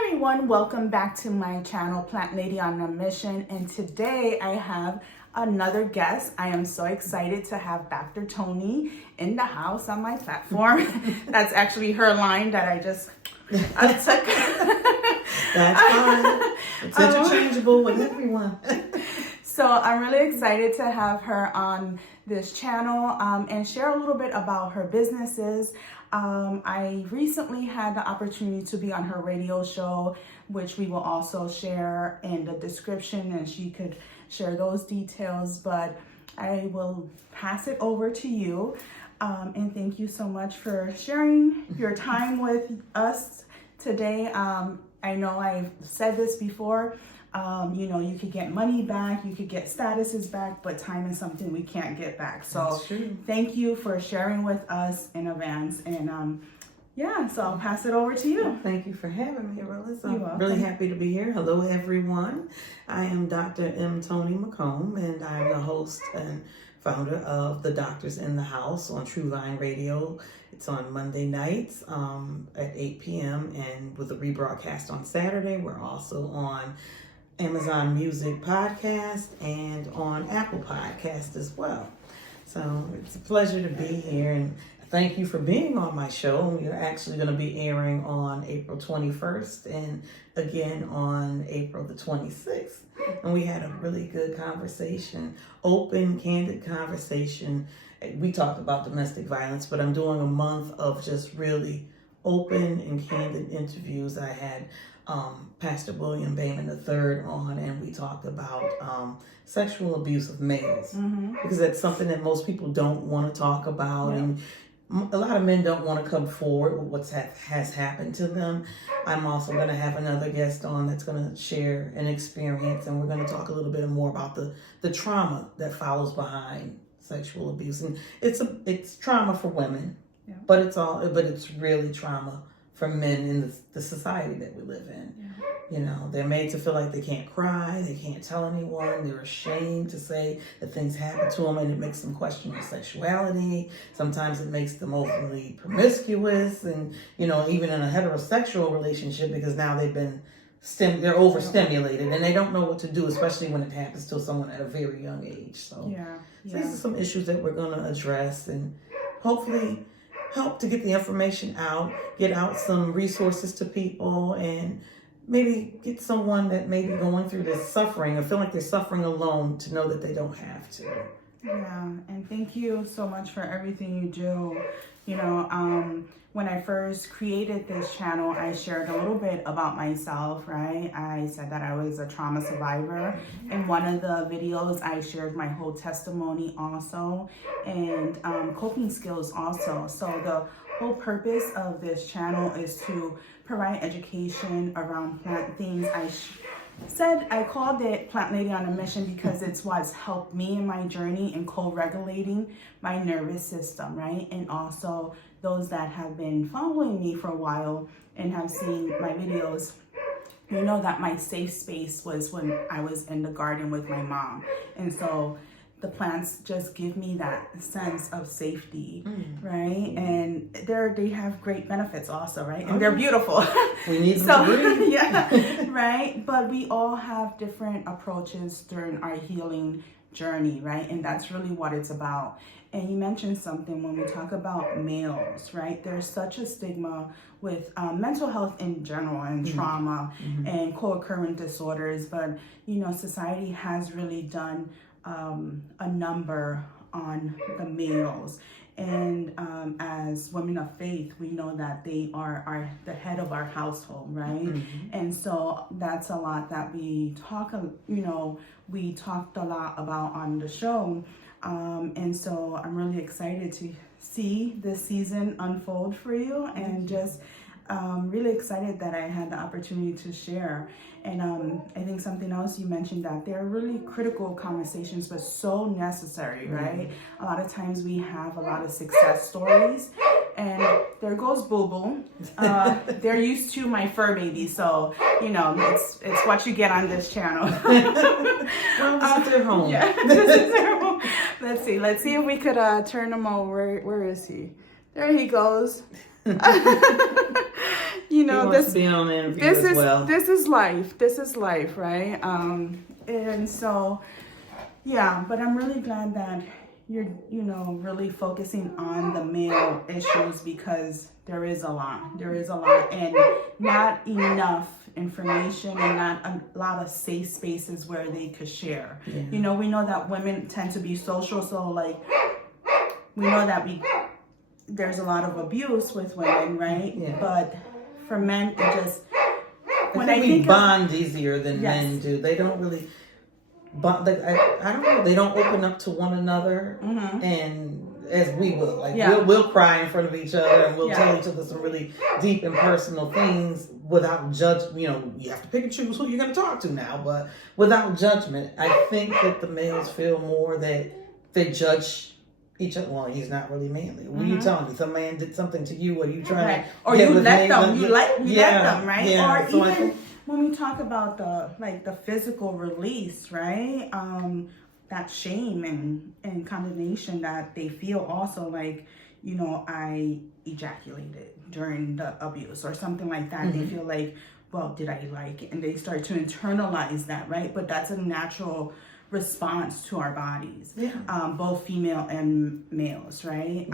Hi everyone, welcome back to my channel, Plant Lady on a Mission, and today I have another guest. I am so excited to have Dr. Toni in the house on my platform. That's actually her line that I took. That's fine. It's interchangeable with everyone. So I'm really excited to have her on this channel and share a little bit about her businesses. I recently had the opportunity to be on her radio show, which we will also share in the description, and she could share those details, but I will pass it over to you. And thank you so much for sharing your time with us today. I know I've said this before, you could get money back, you could get statuses back, but time is something we can't get back. So thank you for sharing with us in advance. And so I'll pass it over to you. Thank you for having me, Rose. I'm really happy to be here. Hello, everyone. I am Dr. Toni McComb, and I'm the host and founder of The Doctors in the House on True Line Radio. It's on Monday nights at 8 p.m. and with a rebroadcast on Saturday. We're also on Amazon Music Podcast and on Apple Podcast as well. So it's a pleasure to be here, and thank you for being on my show. We're actually going to be airing on April 21st and again on April the 26th. And we had a really good conversation, open, candid conversation. We talked about domestic violence, but I'm doing a month of just really open and candid interviews. I had Pastor William Bayman III on, and we talked about sexual abuse of males, because that's something that most people don't want to talk about, and a lot of men don't want to come forward with what has happened to them. I'm also going to have another guest on that's going to share an experience, and we're going to talk a little bit more about the trauma that follows behind sexual abuse. And it's trauma for women, but it's really trauma for men in the society that we live in. You know, they're made to feel like they can't cry, they can't tell anyone, they're ashamed to say that things happen to them, and it makes them question their sexuality. Sometimes it makes them overly promiscuous, and, even in a heterosexual relationship, because now they're overstimulated, and they don't know what to do, especially when it happens to someone at a very young age. So these are some issues that we're going to address, and hopefully help to get the information out, get out some resources to people, and maybe get someone that may be going through this suffering or feel like they're suffering alone to know that they don't have to. Yeah, and thank you so much for everything you do. When I first created this channel, I shared a little bit about myself, right? I said that I was a trauma survivor. In one of the videos, I shared my whole testimony also, and coping skills also. So the whole purpose of this channel is to provide education around plant things. I called it Plant Lady on a Mission because it's what's helped me in my journey in co-regulating my nervous system, right? And also those that have been following me for a while and have seen my videos, you know that my safe space was when I was in the garden with my mom. And so the plants just give me that sense of safety, right? And they have great benefits also, right? And they're beautiful. We need them to breathe. Yeah, right? But we all have different approaches during our healing journey, right? And that's really what it's about. And you mentioned something when we talk about males, right? There's such a stigma with mental health in general and trauma and co-occurring disorders. But, society has really done a number on the males, and as women of faith, we know that they are the head of our household, right? And so that's a lot that we talked a lot about on the show, and so I'm really excited to see this season unfold for you, and just really excited that I had the opportunity to share. And I think something else you mentioned, that they're really critical conversations, but so necessary, right? A lot of times we have a lot of success stories, and there goes Boo Boo. They're used to my fur baby, so it's what you get on this channel. Well, this is their home. Yeah, this is their home. Let's see if we could turn him over. Where is he? There he goes. you know, this be on the interview as well. This is life. This is life, right? And so, yeah. But I'm really glad that you're, you know, really focusing on the male issues, because there is a lot, and not enough information, and not a lot of safe spaces where they could share. Yeah. You know, we know that women tend to be social, so like we know that there's a lot of abuse with women, right? Yeah. But for men, it just I think we bond easier than men do. They don't really. But I don't know. They don't open up to one another, and as we will, like we'll cry in front of each other, and we'll tell each other some really deep and personal things without judgment. You know, you have to pick and choose who you're going to talk to now, but without judgment. I think that the males feel more that they judge each other. Well, he's not really manly. What are you telling me? Some man did something to you. Are you trying to? Or you let them? You let them, right? Yeah. Or so even when we talk about the physical release, right? That shame and condemnation that they feel, also, like, you know, I ejaculated during the abuse or something like that. They feel like, well, did I like it? And they start to internalize that, right? But that's a natural response to our bodies, both female and males, right?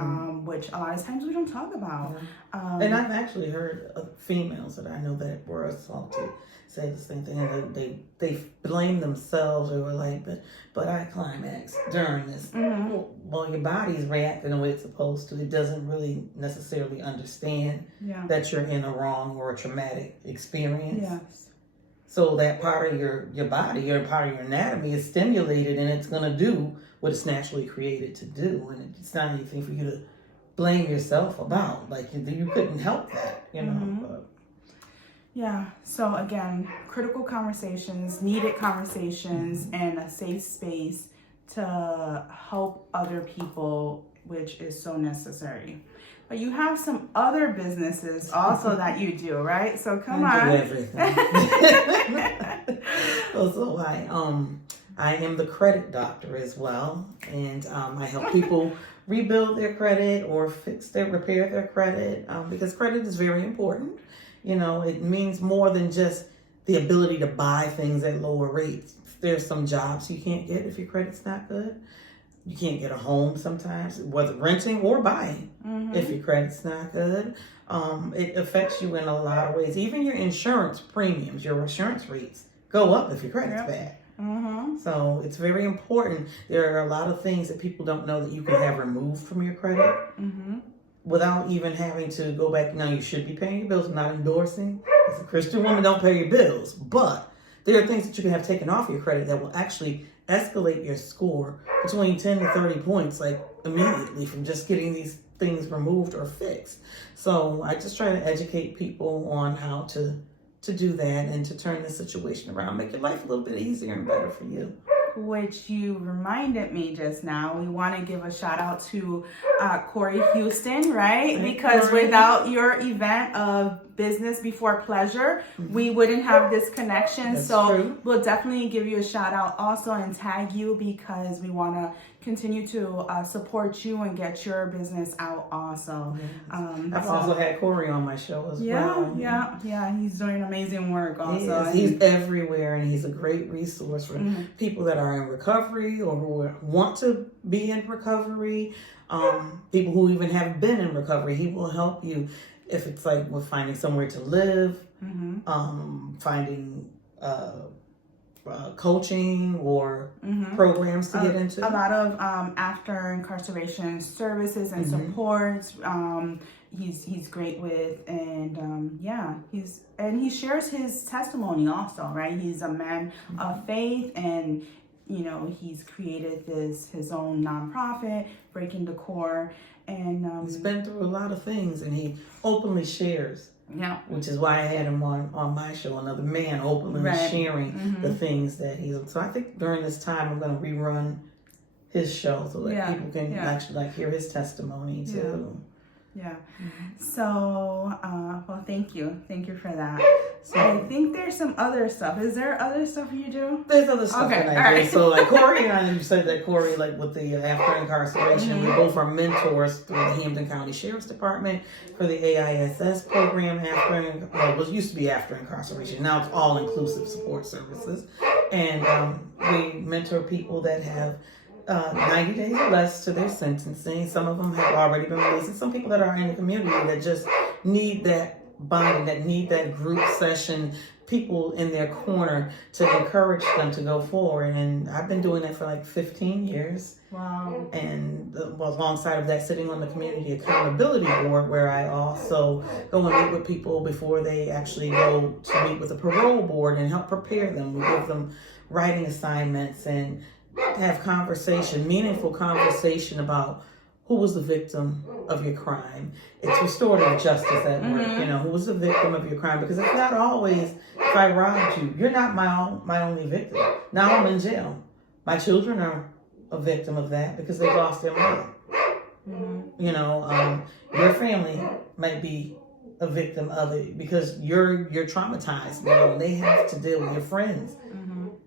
Which a lot of times we don't talk about. And I've actually heard of females that I know that were assaulted say the same thing. And they blame themselves, or were like, but I climaxed during this. Well, your body's reacting the way it's supposed to. It doesn't really necessarily understand that you're in a wrong or a traumatic experience. Yes. So that part of your body, or part of your anatomy, is stimulated, and it's going to do what it's naturally created to do. And it's not anything for you to blame yourself about. Like, you couldn't help that, you know. But. Yeah. So again, critical conversations, needed conversations, and a safe space to help other people, which is so necessary. But you have some other businesses also that you do, right? So come on. I do everything. So I am the credit doctor as well, and I help people rebuild their credit or repair their credit, because credit is very important. You know, it means more than just the ability to buy things at lower rates. There's some jobs you can't get if your credit's not good. You can't get a home sometimes, whether renting or buying, if your credit's not good. It affects you in a lot of ways. Even your insurance premiums, your insurance rates go up if your credit's bad. So it's very important. There are a lot of things that people don't know that you can have removed from your credit without even having to go back. Now, you should be paying your bills. I'm not endorsing. As a Christian woman, don't pay your bills. But there are things that you can have taken off your credit that will actually escalate your score between 10 to 30 points, like immediately, from just getting these things removed or fixed. So I just try to educate people on how to do that and to turn the situation around, make your life a little bit easier and better for you. Which you reminded me just now. We want to give a shout out to Corey Houston, right? Because without your event of Business Before Pleasure, we wouldn't have this connection. That's so true. We'll definitely give you a shout out also and tag you, because we want to continue to support you and get your business out also. I've also had Corey on my show as well. Yeah. He's doing amazing work also. He's everywhere, and he's a great resource for people that are in recovery or who want to be in recovery. People who even have been in recovery. He will help you if it's like with finding somewhere to live, finding coaching or programs to get into. A lot of after incarceration services and supports. He's great with, and he shares his testimony also, right? He's a man of faith, and you know, he's created his own nonprofit, Breaking the Core, and he's been through a lot of things, and he openly shares. Yeah, which is why I had him on my show. Another man openly sharing the things that he's. So I think during this time I'm going to rerun his show so that people can actually hear his testimony too. Yeah. Mhm. So, well, thank you. Thank you for that. So I think there's some other stuff. Is there other stuff you do? There's other stuff Okay, that I all do. right. So like Corey and I, you said that Corey, like with the after incarceration, we Mhm. both are mentors through the Hampton County Sheriff's Department for the AISS program well, it was used to be after incarceration. Now it's all inclusive support services. And we mentor people that have 90 days or less to their sentencing. Some of them have already been released, and some people that are in the community that just need that bonding, that need that group session, people in their corner to encourage them to go forward. And I've been doing that for like 15 years. Wow. And alongside of that, sitting on the Community Accountability Board, where I also go and meet with people before they actually go to meet with the parole board and help prepare them. We give them writing assignments and have meaningful conversation about who was the victim of your crime. It's restorative justice at work. Mhm. Who was the victim of your crime? Because it's not always, if I robbed you, you're not my only victim. Now I'm in jail. My children are a victim of that because they lost their mother. Mhm. Your family might be a victim of it because you're traumatized. And they have to deal with your friends.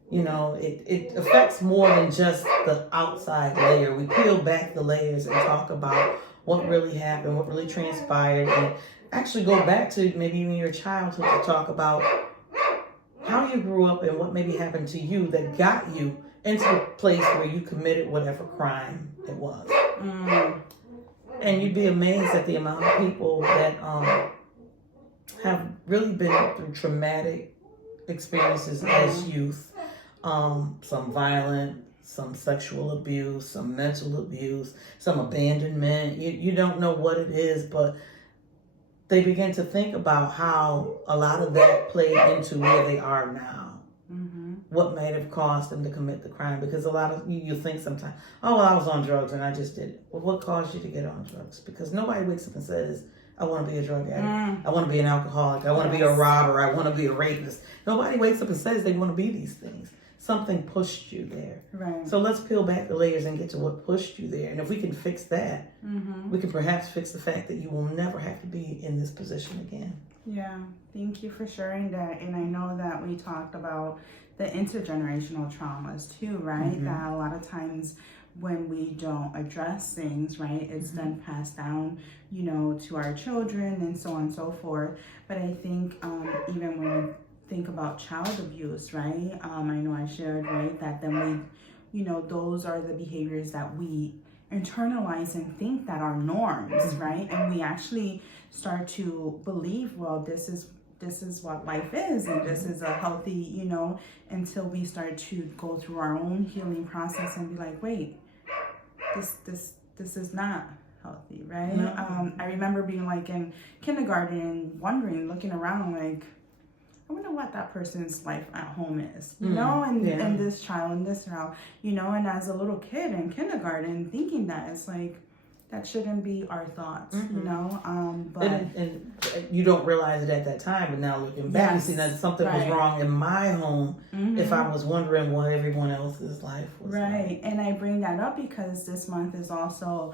It affects more than just the outside layer. We peel back the layers and talk about what really happened, what really transpired, and actually go back to maybe even your childhood to talk about how you grew up and what maybe happened to you that got you into the place where you committed whatever crime it was. Mm. And you'd be amazed at the amount of people that have really been through traumatic experiences as youth. Some violent, some sexual abuse, some mental abuse, some abandonment. You don't know what it is, but they begin to think about how a lot of that played into where they are now. Mm-hmm. What might have caused them to commit the crime? Because a lot of you think sometimes, oh, well, I was on drugs and I just did it. Well, what caused you to get on drugs? Because nobody wakes up and says, I want to be a drug addict. I want to be an alcoholic. I want to be a robber. I want to be a rapist. Nobody wakes up and says they want to be these things. Something pushed you there. Right. So let's peel back the layers and get to what pushed you there. And if we can fix that, we can perhaps fix the fact that you will never have to be in this position again. Yeah, thank you for sharing that. And I know that we talked about the intergenerational traumas too, right? That a lot of times when we don't address things, right, it's then passed down, to our children and so on and so forth. But I think even when we think about child abuse, right, I know I shared, right, that then we, those are the behaviors that we internalize and think that are norms, right? And we actually start to believe, well, this is what life is, and this is a healthy, until we start to go through our own healing process and be like, wait, this is not healthy, right? No. I remember being like in kindergarten and wondering, looking around, like, I wonder what that person's life at home is, and this child and this child, and as a little kid in kindergarten, thinking that it's like, that shouldn't be our thoughts, but and you don't realize it at that time, but now looking back, you see that something was wrong in my home if I was wondering what everyone else's life was like. And I bring that up because this month is also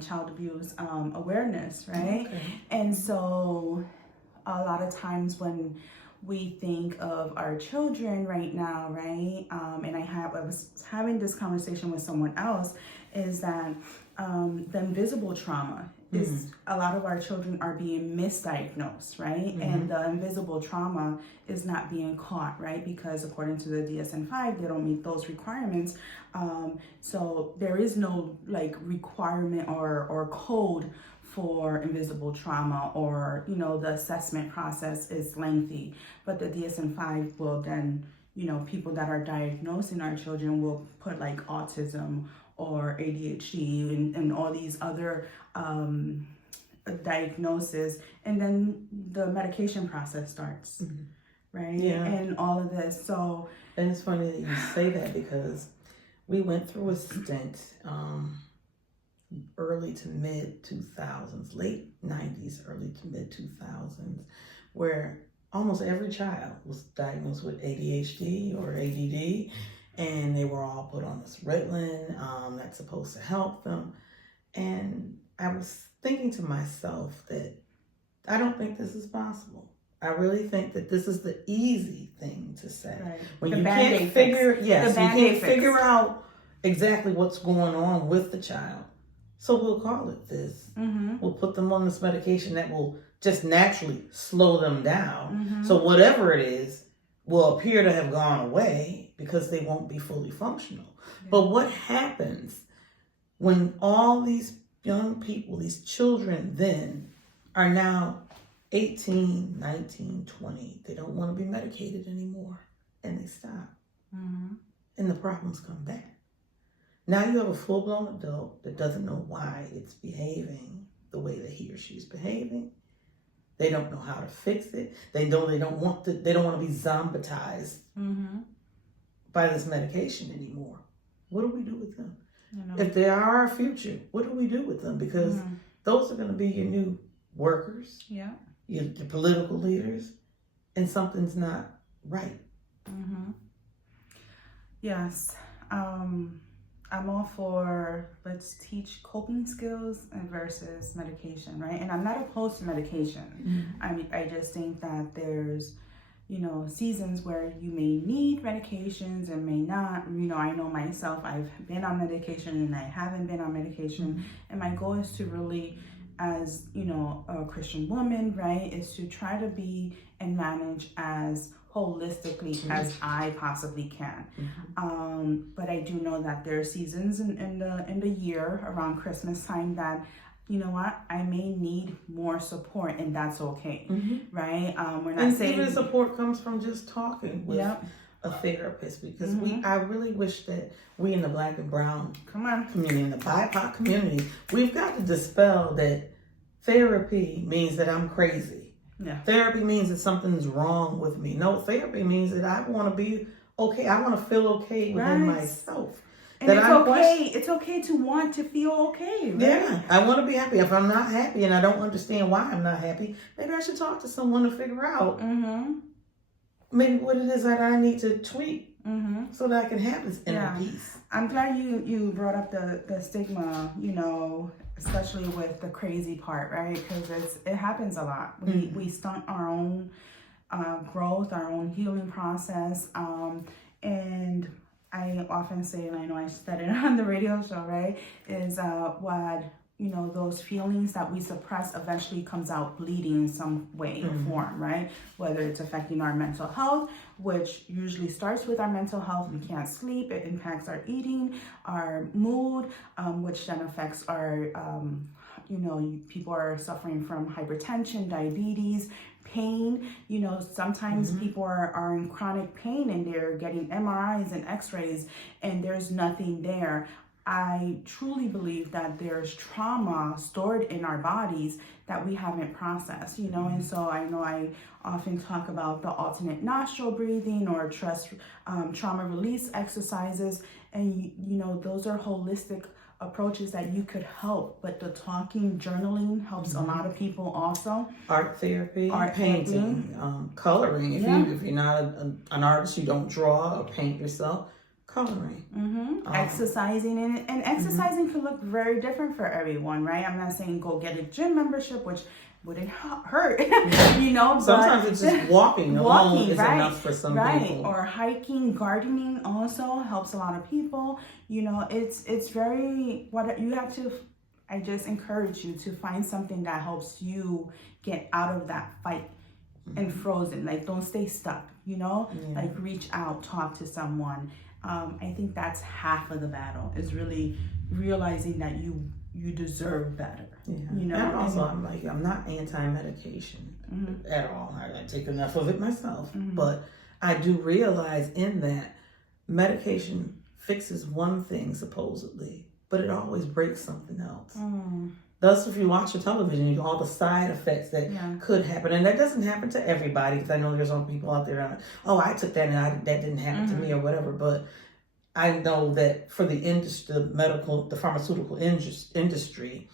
child abuse awareness, right? And so a lot of times when we think of our children right now, right? And I was having this conversation with someone else, is that the invisible trauma is a lot of our children are being misdiagnosed, right? And the invisible trauma is not being caught, right? Because according to the DSM-5, they don't meet those requirements. So there is no like requirement or code for invisible trauma, or the assessment process is lengthy, but the DSM-5 will then, people that are diagnosing our children will put like autism or ADHD and all these other diagnoses, and then the medication process starts, right? And all of this. So, and it's funny that you say that because we went through a stint early to mid 2000s, late 90s, early to mid 2000s, where almost every child was diagnosed with ADHD or ADD, and they were all put on this Ritalin that's supposed to help them. And I was thinking to myself that I don't think this is possible. I really think that this is the easy thing to say. Right. When The you Band-Aid can't figure, fix. yes, The you Band-Aid can't fix. figure out exactly what's going on with the child. So we'll call it this. Mm-hmm. We'll put them on this medication that will just naturally slow them down. Mm-hmm. So whatever it is will appear to have gone away because they won't be fully functional. Yeah. But what happens when all these young people, these children then are now 18, 19, 20, they don't want to be medicated anymore, and they stop. Mm-hmm. And the problems come back. Now you have a full-blown adult that doesn't know why it's behaving the way that he or she's behaving. They don't know how to fix it. They don't want to be zombitized Mm-hmm. by this medication anymore. What do we do with them? You know. If they are our future, what do we do with them? Because Mm-hmm. those are going to be your new workers, Yeah. your political leaders, and something's not right. Mm-hmm. Yes. I'm all for let's teach coping skills versus medication, right? And I'm not opposed to medication. Mm-hmm. I just think that there's, seasons where you may need medications and may not. I know myself, I've been on medication and I haven't been on medication. Mm-hmm. And my goal is to really, as, a Christian woman, right, is to try to be and manage as holistically Mm-hmm. as I possibly can. Mm-hmm. But I do know that there are seasons in the year around Christmas time that, I may need more support, and that's okay, Mm-hmm. right? We're not And saying even support comes from just talking with Yep. a therapist, because Mm-hmm. I really wish that we in the Black and Brown Come on. community, in the BIPOC community, we've got to dispel that therapy means that I'm crazy. Yeah. Therapy means that something's wrong with me. No, therapy means that I want to be okay. I want to feel okay within Right. myself. And That it's I'm okay. It's okay to want to feel okay, right? Yeah, I want to be happy. If I'm not happy and I don't understand why I'm not happy, maybe I should talk to someone to figure out Mm-hmm. maybe what it is that I need to tweak Mm-hmm. so that I can have this inner Yeah. peace. I'm glad you brought up the stigma, especially with the crazy part, right? Because it happens a lot. We stunt our own growth, our own healing process, and I often say, and I know I said it on the radio show, right, is what, those feelings that we suppress eventually comes out bleeding in some way or form, right? Whether it's affecting our mental health, which usually starts with our mental health. We can't sleep. It impacts our eating, our mood, which then affects our, people are suffering from hypertension, diabetes, pain. Sometimes people are in chronic pain and they're getting MRIs and x-rays and there's nothing there. I truly believe that there's trauma stored in our bodies that we haven't processed, and so I know I often talk about the alternate nostril breathing or trauma release exercises, and those are holistic approaches that you could help, but the talking, journaling helps a lot of people also. Art therapy, Art painting, coloring. If you're not an artist, you don't draw or paint yourself, coloring. Exercising, and exercising can look very different for everyone, right? I'm not saying go get a gym membership, which wouldn't hurt, Sometimes it's just walking alone is enough for some people. Or hiking, gardening also helps a lot of people. It's very, what you have to, I just encourage you to find something that helps you get out of that fight and frozen. Like, don't stay stuck, like reach out, talk to someone. I think that's half of the battle, is really realizing that you deserve better. Yeah. And also, I'm not anti-medication at all. I take enough of it myself, but I do realize in that medication fixes one thing supposedly, but it always breaks something else. Thus, if you watch your television, all the side effects that could happen, and that doesn't happen to everybody, because I know there's some people out there that, I took that and that didn't happen to me or whatever, but I know that for the industry, the pharmaceutical industry,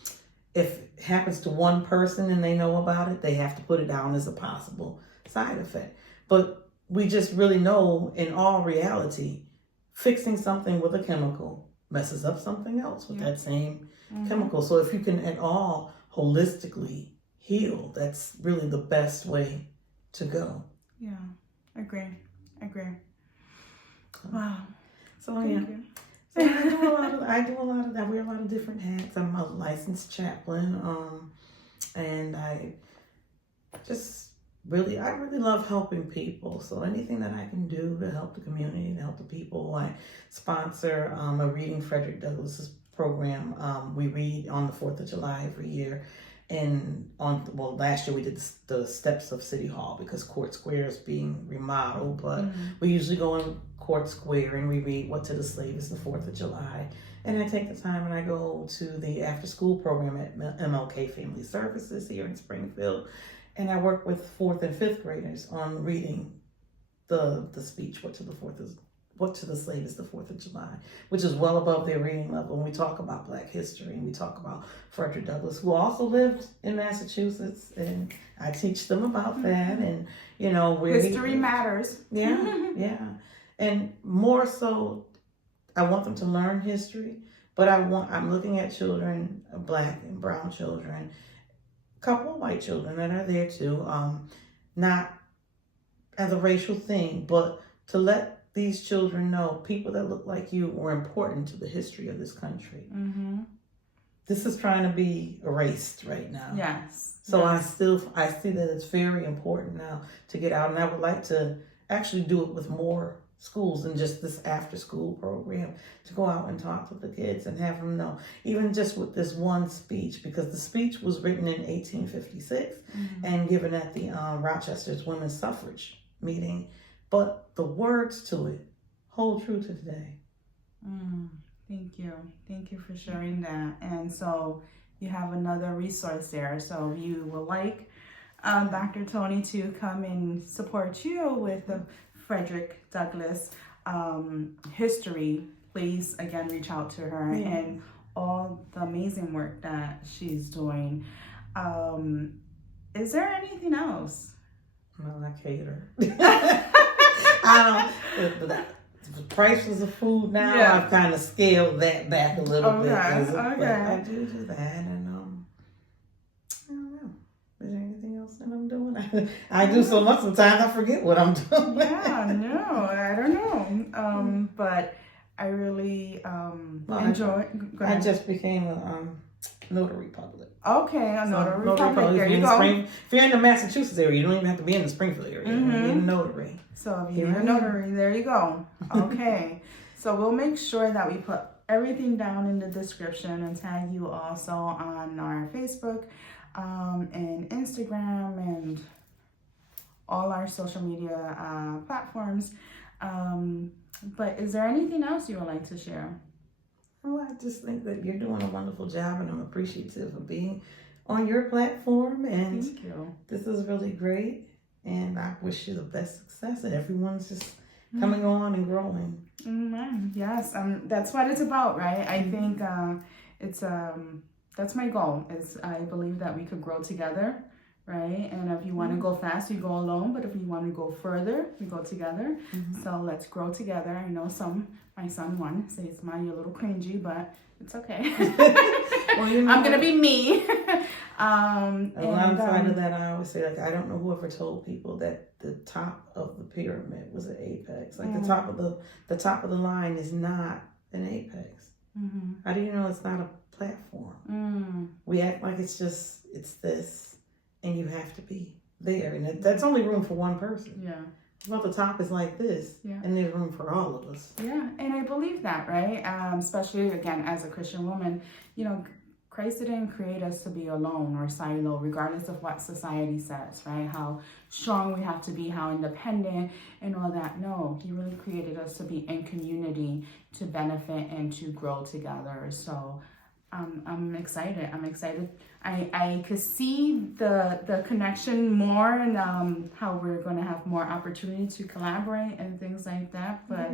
if it happens to one person and they know about it, they have to put it down as a possible side effect. But we just really know, in all reality, fixing something with a chemical messes up something else with that same chemical. So if you can at all holistically heal, that's really the best way to go. Yeah, agree. Wow. So Thank yeah. you. So I do a lot of that. I wear a lot of different hats. I'm a licensed chaplain. And I really love helping people. So anything that I can do to help the community, to help the people, I sponsor a Reading Frederick Douglass's program. We read on the 4th of July every year. And last year we did the steps of City Hall because Court Square is being remodeled, but we usually go in Court Square and we read What to the Slave is the 4th of July. And I take the time and I go to the after school program at MLK Family Services here in Springfield. And I work with 4th and 5th graders on reading the speech, What to the Slave is the 4th of July, which is well above their reading level. And we talk about Black history and we talk about Frederick Douglass, who also lived in Massachusetts. And I teach them about that. And, where history matters. Yeah, yeah. And more so, I want them to learn history, but I'm looking at children, Black and brown children, a couple of white children that are there too, not as a racial thing, but to let these children know people that look like you are important to the history of this country. This is trying to be erased right now. Yes. So I see that it's very important now to get out, and I would like to actually do it with more schools than just this after school program, to go out and talk to the kids and have them know, even just with this one speech, because the speech was written in 1856 and given at the Rochester's women's suffrage meeting, but the words to it hold true to today. Thank you for sharing that. And so you have another resource there, so if you would like Dr. Toni to come and support you with the Frederick Douglass history, please again reach out to her and all the amazing work that she's doing. Is there anything else? Well, I cater. I don't. The prices of food now, I've kind of scaled that back a little bit. But I do that, and I don't know. Is there anything else that I'm doing? I do so much sometimes I forget what I'm doing. I don't know. But I really enjoy. I just became a notary public. Okay, a notary public. There you go. If you're in the Massachusetts area, you don't even have to be in the Springfield area. You can be a notary. So if you're a notary, there you go. Okay. So we'll make sure that we put everything down in the description and tag you also on our Facebook and Instagram and all our social media platforms. But is there anything else you would like to share? Well, I just think that you're doing a wonderful job, and I'm appreciative of being on your platform. And thank you. This is really great, and I wish you the best success. And everyone's just coming on and growing. Yes, that's what it's about, right? I think that's my goal. I believe that we could grow together, right? And if you want to go fast, you go alone. But if you want to go further, we go together. So let's grow together. I know my son says, "Ma, you're a little cringy," but it's okay. Well, I'm gonna be me. Alongside of that, I always say, I don't know whoever told people that the top of the pyramid was an apex. The top of the line is not an apex. How do you know it's not a platform? We act like it's this, and you have to be there, and that's only room for one person. Yeah. Well, the top is like this, and there's room for all of us. Yeah, and I believe that, right? Especially, again, as a Christian woman, Christ didn't create us to be alone or silo, regardless of what society says, right? How strong we have to be, how independent and all that. No, he really created us to be in community, to benefit and to grow together. So I'm excited. I could see the connection more, and how we're going to have more opportunity to collaborate and things like that. But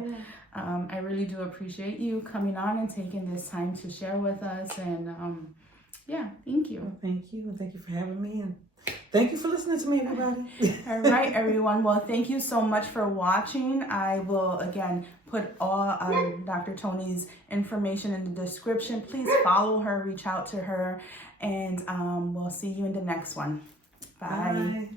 I really do appreciate you coming on and taking this time to share with us. And Yeah, thank you. Well, thank you. And thank you for having me. And thank you for listening to me, everybody. All right, everyone. Well, thank you so much for watching. I will, again, put all Dr. Toni's information in the description. Please follow her, reach out to her, and we'll see you in the next one. Bye. Bye.